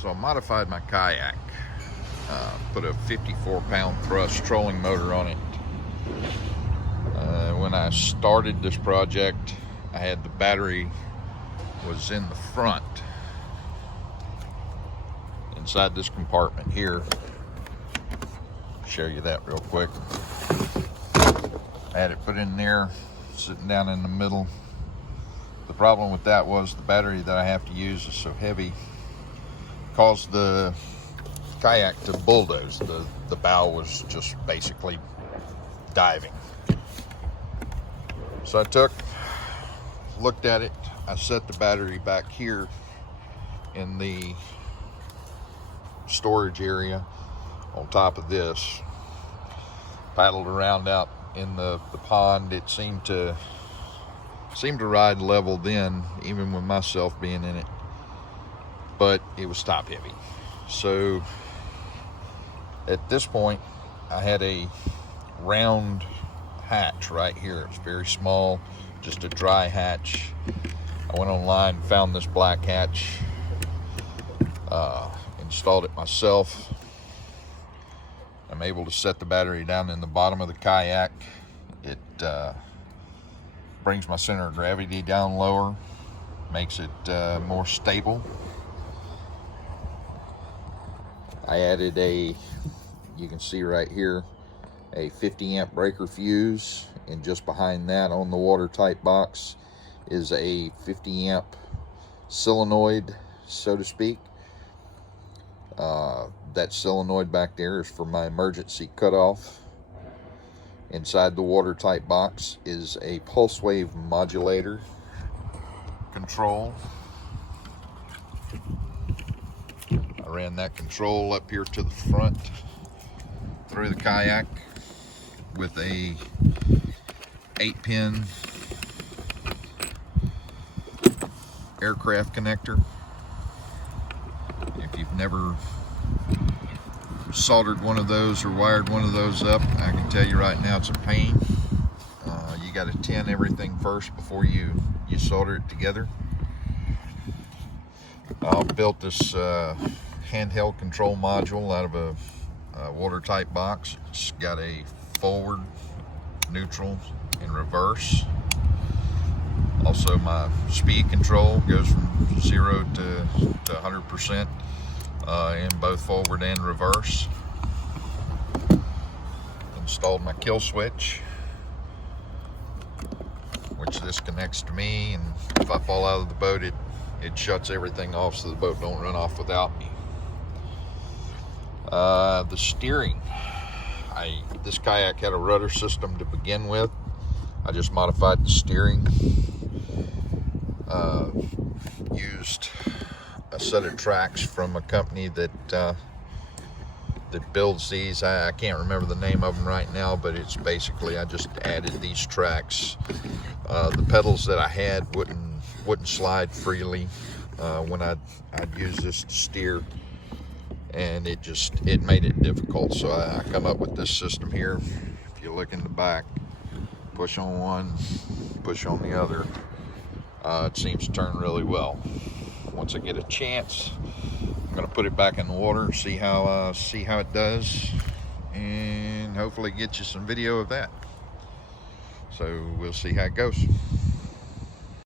So I modified my kayak, put a 54-pound thrust trolling motor on it. When I started this project, I had the battery was in the front, inside this compartment here. Show you that real quick. I had it put in there, sitting down in the middle. The problem with that was the battery that I have to use is so heavy, caused the kayak to bulldoze. The bow was just basically diving. So I looked at it. I set the battery back here in the storage area on top of this. Paddled around out in the pond. It seemed to ride level then, even with myself being in it, but it was top heavy. So at this point, I had a round hatch right here. It's very small, just a dry hatch. I went online, found this black hatch, installed it myself. I'm able to set the battery down in the bottom of the kayak. It brings my center of gravity down lower, makes it more stable. I added you can see right here, a 50 amp breaker fuse, and just behind that on the watertight box is a 50 amp solenoid, so to speak. That solenoid back there is for my emergency cutoff. Inside the watertight box is a pulse wave modulator control. I ran that control up here to the front through the kayak with a 8-pin aircraft connector. If you've never soldered one of those or wired one of those up, I can tell you right now it's a pain. You got to tin everything first before you solder it together. I built this handheld control module out of a watertight box. It's got a forward, neutral, and reverse. Also, my speed control goes from 0 to 100% in both forward and reverse. Installed my kill switch, which this connects to me, and if I fall out of the boat, it shuts everything off so the boat don't run off without me. The steering. This kayak had a rudder system to begin with. I just modified the steering. Used a set of tracks from a company that builds these. I can't remember the name of them right now, but it's basically, I just added these tracks. The pedals that I had wouldn't slide freely when I'd use this to steer, and it made it difficult. So I come up with this system here. If you look in the back, push on one, push on the other. It seems to turn really well. Once I get a chance, I'm going to put it back in the water, see how it does, and hopefully get you some video of that. So we'll see how it goes.